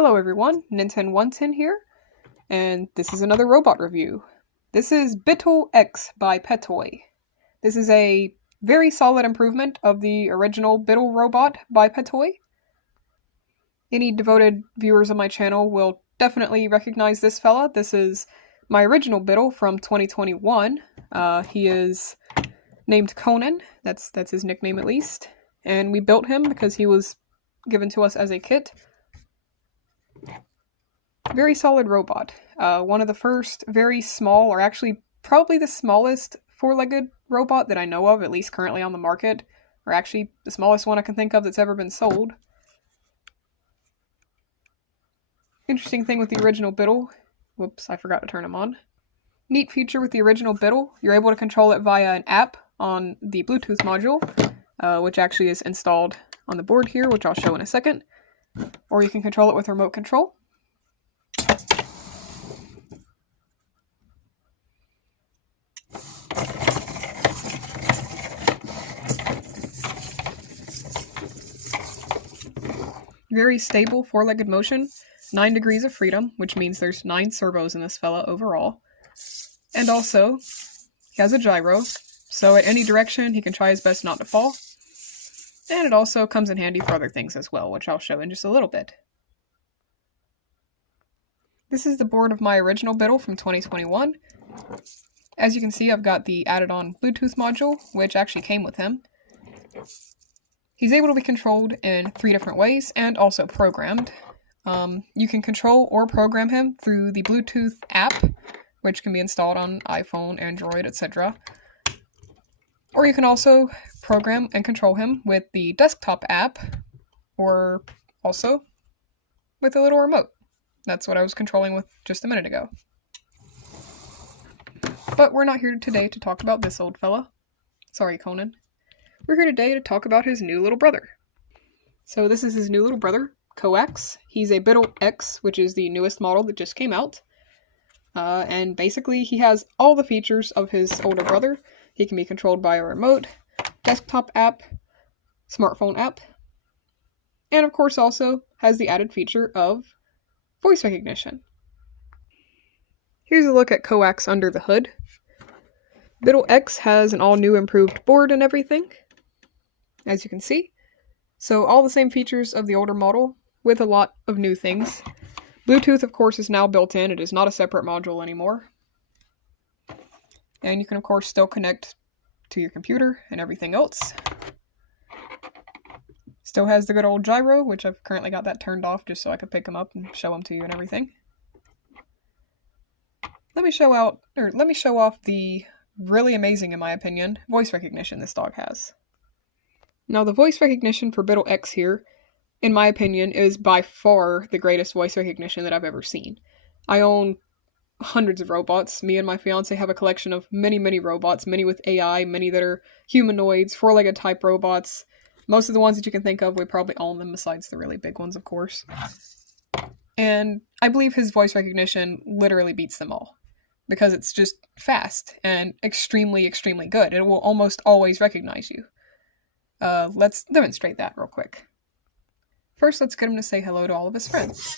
Hello everyone, Nintendo110 here, and this is another robot review. This is Bittle X by Petoi. This is a very solid improvement of the original Bittle robot by Petoi. Any devoted viewers of my channel will definitely recognize this fella. This is my original Bittle from 2021. He is named Conan, that's his nickname at least, and we built him because he was given to us as a kit. Very solid robot. One of the first very small, or actually probably the smallest four-legged robot that I know of, at least currently on the market, or actually the smallest one I can think of that's ever been sold. Interesting thing with the original Bittle, whoops, I forgot to turn him on. Neat feature with the original Bittle, you're able to control it via an app on the Bluetooth module, which actually is installed on the board here, which I'll show in a second. Or you can control it with remote control. Very stable four-legged motion, 9 degrees of freedom, which means there's 9 servos in this fella overall. And also, he has a gyro, so at any direction he can try his best not to fall. And it also comes in handy for other things as well, which I'll show in just a little bit. This is the board of my original Bittle from 2021. As you can see, I've got the added-on Bluetooth module, which actually came with him. He's able to be controlled in 3 different ways, and also programmed. You can control or program him through the Bluetooth app, which can be installed on iPhone, Android, etc. Or you can also program and control him with the desktop app, or also with a little remote. That's what I was controlling with just a minute ago. But we're not here today to talk about this old fella. Sorry, Conan. We're here today to talk about his new little brother. So this is his new little brother, Coax. He's a Bittle X, which is the newest model that just came out. And basically he has all the features of his older brother. He can be controlled by a remote, desktop app, smartphone app, and of course also has the added feature of voice recognition. Here's a look at Coax under the hood. Bittle X has an all-new improved board and everything, as you can see. So all the same features of the older model, with a lot of new things. Bluetooth, of course, is now built in. It is not a separate module anymore. And you can, of course, still connect to your computer and everything else. Still has the good old gyro, which I've currently got that turned off just so I could pick them up and show them to you and everything. Let me show off the really amazing, in my opinion, voice recognition this dog has. Now, the voice recognition for Bittle X here, in my opinion, is by far the greatest voice recognition that I've ever seen. I own hundreds of robots. Me and my fiance have a collection of many, many robots, many with AI, many that are humanoids, four-legged type robots. Most of the ones that you can think of, we probably own them, besides the really big ones, of course. And I believe his voice recognition literally beats them all, because it's just fast and extremely, extremely good. It will almost always recognize you. Let's demonstrate that real quick. First, let's get him to say hello to all of his friends.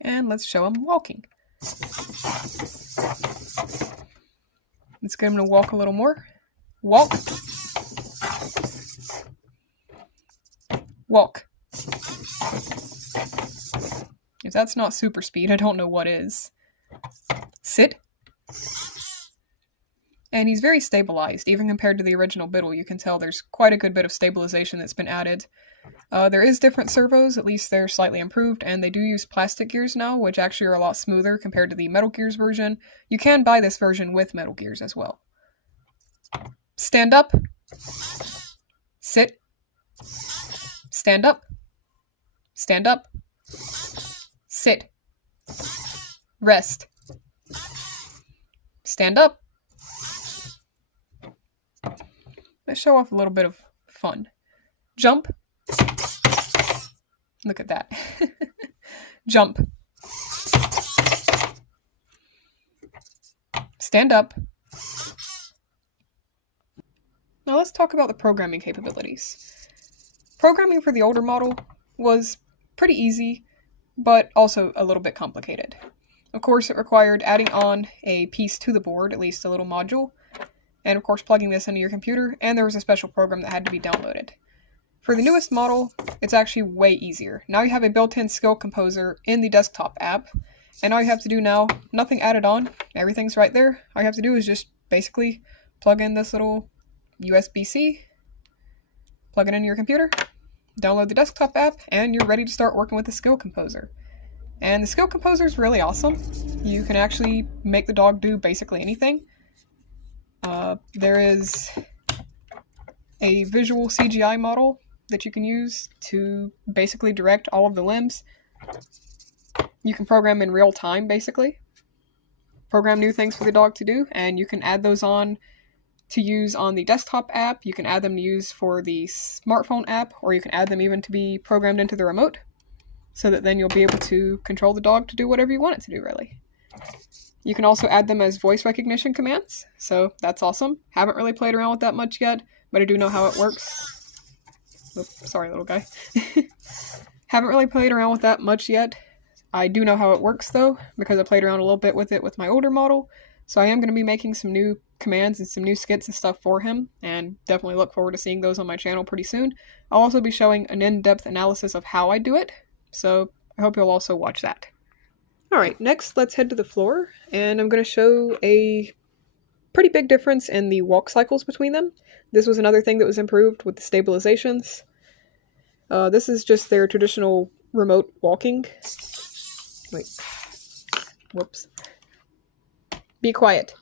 And let's show him walking. Let's get him to walk a little more. Walk. Walk. If that's not super speed, I don't know what is. Sit. And he's very stabilized. Even compared to the original Bittle, you can tell there's quite a good bit of stabilization that's been added. There is different servos, at least they're slightly improved, and they do use plastic gears now, which actually are a lot smoother compared to the Metal Gears version. You can buy this version with Metal Gears as well. Stand up. Sit. Stand up. Stand up. Sit. Rest. Stand up. Let's show off a little bit of fun. Jump. Look at that. Jump. Stand up. Now let's talk about the programming capabilities. Programming for the older model was pretty easy, but also a little bit complicated. Of course, it required adding on a piece to the board, at least a little module, and of course plugging this into your computer, and there was a special program that had to be downloaded. For the newest model, it's actually way easier. Now you have a built-in skill composer in the desktop app, and all you have to do now, nothing added on, everything's right there. All you have to do is just basically plug in this little USB-C, plug it into your computer, download the desktop app, and you're ready to start working with the skill composer. And the skill composer is really awesome. You can actually make the dog do basically anything. There is a visual CGI model that you can use to basically direct all of the limbs. You can program in real time, basically. Program new things for the dog to do, and you can add those on to use on the desktop app. You can add them to use for the smartphone app, or you can add them even to be programmed into the remote, so that then you'll be able to control the dog to do whatever you want it to do, really. You can also add them as voice recognition commands, so that's awesome. Haven't really played around with that much yet, but I do know how it works. Oops, sorry, little guy. Haven't really played around with that much yet. I do know how it works, though, because I played around a little bit with it with my older model, so I am going to be making some new commands and some new skits and stuff for him, and definitely look forward to seeing those on my channel pretty soon. I'll also be showing an in-depth analysis of how I do it, so I hope you'll also watch that. Alright, next let's head to the floor, and I'm going to show a pretty big difference in the walk cycles between them. This was another thing that was improved with the stabilizations. This is just their traditional remote walking. Wait. Whoops. Be quiet.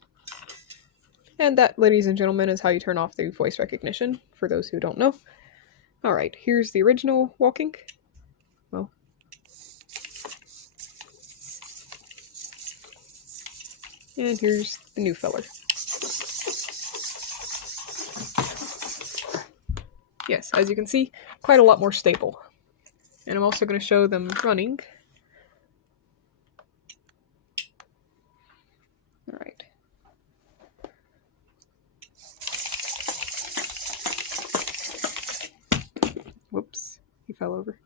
And that, ladies and gentlemen, is how you turn off the voice recognition, for those who don't know. Alright, here's the original walking. Well. And here's the new feller. Yes, as you can see, quite a lot more stable. And I'm also going to show them running. Alright. Whoops, he fell over.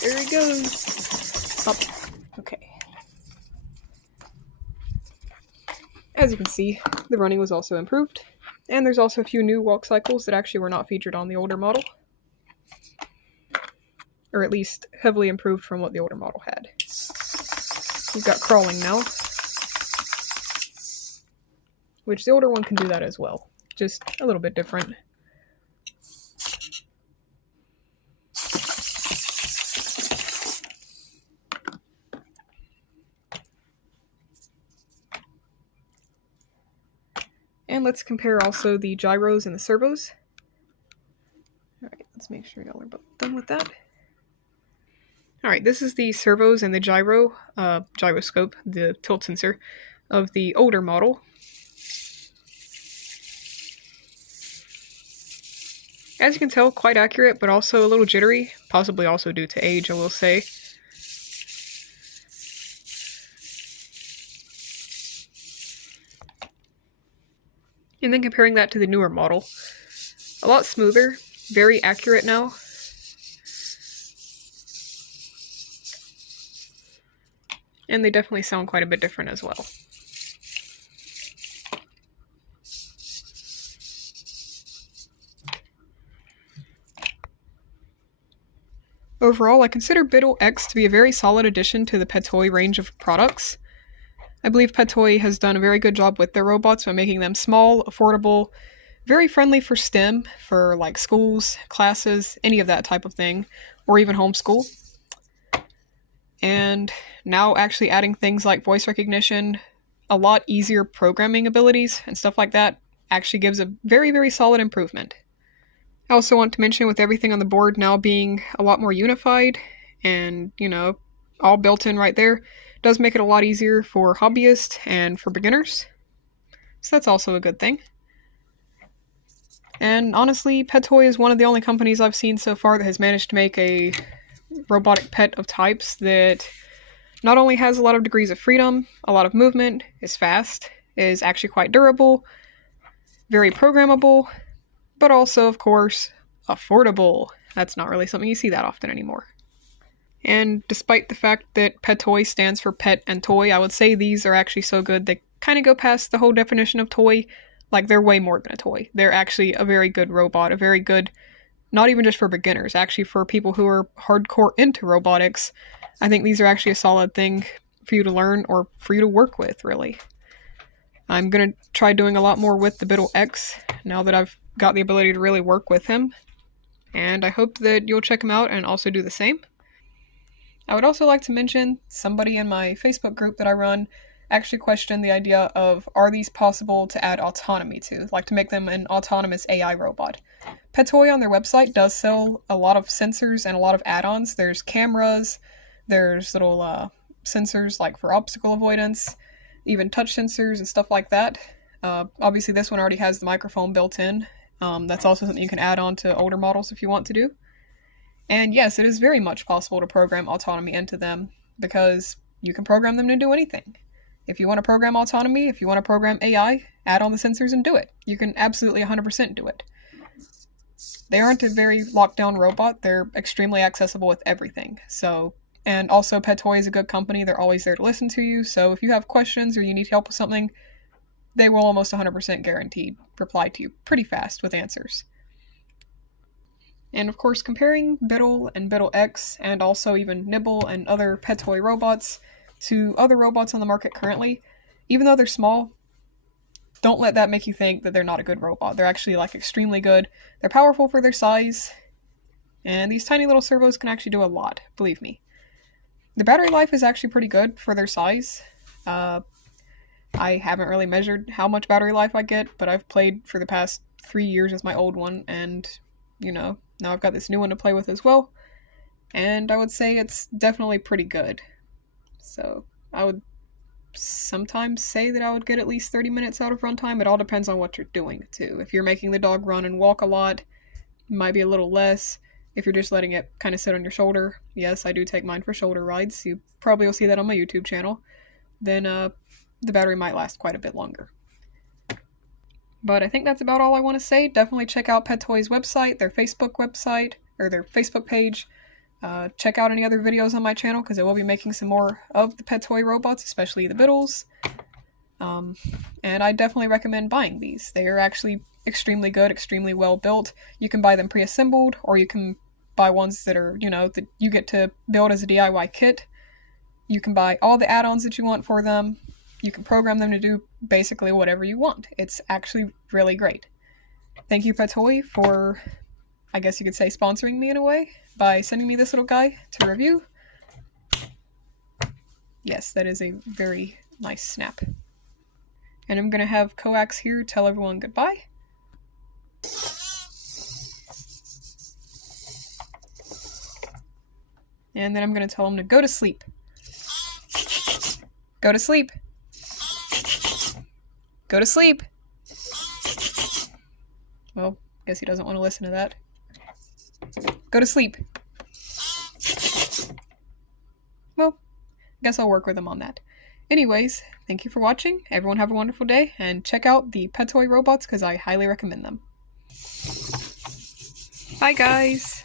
There he goes! Up. Okay. As you can see, the running was also improved, and there's also a few new walk cycles that actually were not featured on the older model. Or at least heavily improved from what the older model had. We've got crawling now, which the older one can do that as well, just a little bit different. And let's compare also the gyros and the servos. Alright, let's make sure y'all are both done with that. Alright, this is the servos and the gyroscope, the tilt sensor, of the older model. As you can tell, quite accurate, but also a little jittery, possibly also due to age, I will say. And then comparing that to the newer model, a lot smoother, very accurate now. And they definitely sound quite a bit different as well. Overall, I consider Bittle X to be a very solid addition to the Petoi range of products. I believe Petoi has done a very good job with their robots by making them small, affordable, very friendly for STEM, for like schools, classes, any of that type of thing, or even homeschool. And now actually adding things like voice recognition, a lot easier programming abilities, and stuff like that actually gives a very, very solid improvement. I also want to mention, with everything on the board now being a lot more unified and, you know, all built in right there, does make it a lot easier for hobbyists and for beginners. So that's also a good thing. And honestly, Petoi is one of the only companies I've seen so far that has managed to make a robotic pet of types that not only has a lot of degrees of freedom, a lot of movement, is fast, is actually quite durable, very programmable, but also, of course, affordable. That's not really something you see that often anymore. And despite the fact that Petoi stands for pet and toy, I would say these are actually so good they kind of go past the whole definition of toy. Like, they're way more than a toy. They're actually a very good robot, a very good, not even just for beginners, actually for people who are hardcore into robotics. I think these are actually a solid thing for you to learn or for you to work with, really. I'm going to try doing a lot more with the Bittle X now that I've got the ability to really work with him. And I hope that you'll check him out and also do the same. I would also like to mention somebody in my Facebook group that I run actually questioned the idea of, are these possible to add autonomy to, like to make them an autonomous AI robot. Petoi on their website does sell a lot of sensors and a lot of add-ons. There's cameras, there's little sensors like for obstacle avoidance, even touch sensors and stuff like that. Obviously this one already has the microphone built in. That's also something you can add on to older models if you want to do. And yes, it is very much possible to program autonomy into them, because you can program them to do anything. If you want to program autonomy, if you want to program AI, add on the sensors and do it. You can absolutely 100% do it. They aren't a very locked down robot. They're extremely accessible with everything. And also Petoi is a good company. They're always there to listen to you. So if you have questions or you need help with something, they will almost 100% guaranteed reply to you pretty fast with answers. And of course, comparing Bittle and Bittle X, and also even Nibble and other Petoi robots to other robots on the market currently, even though they're small, don't let that make you think that they're not a good robot. They're actually extremely good. They're powerful for their size, and these tiny little servos can actually do a lot, believe me. The battery life is actually pretty good for their size. I haven't really measured how much battery life I get, but I've played for the past 3 years with my old one, and now I've got this new one to play with as well, and I would say it's definitely pretty good. So I would sometimes say that I would get at least 30 minutes out of runtime. It all depends on what you're doing too. If you're making the dog run and walk a lot, it might be a little less. If you're just letting it kind of sit on your shoulder, yes, I do take mine for shoulder rides. You probably will see that on my YouTube channel. Then the battery might last quite a bit longer. But I think that's about all I want to say. Definitely check out Petoi's website, their Facebook website, or their Facebook page. Check out any other videos on my channel, because I will be making some more of the Petoi robots, especially the Bittles. And I definitely recommend buying these. They are actually extremely good, extremely well built. You can buy them pre-assembled, or you can buy ones that are, that you get to build as a DIY kit. You can buy all the add-ons that you want for them. You can program them to do basically whatever you want. It's actually really great. Thank you, Petoi, for, I guess you could say, sponsoring me in a way by sending me this little guy to review. Yes, that is a very nice snap. And I'm going to have Coax here tell everyone goodbye. And then I'm going to tell him to go to sleep. Go to sleep. Go to sleep. Well, guess he doesn't want to listen to that. Go to sleep. Well, guess I'll work with him on that. Anyways, thank you for watching. Everyone have a wonderful day, and check out the Petoi robots because I highly recommend them. Bye guys!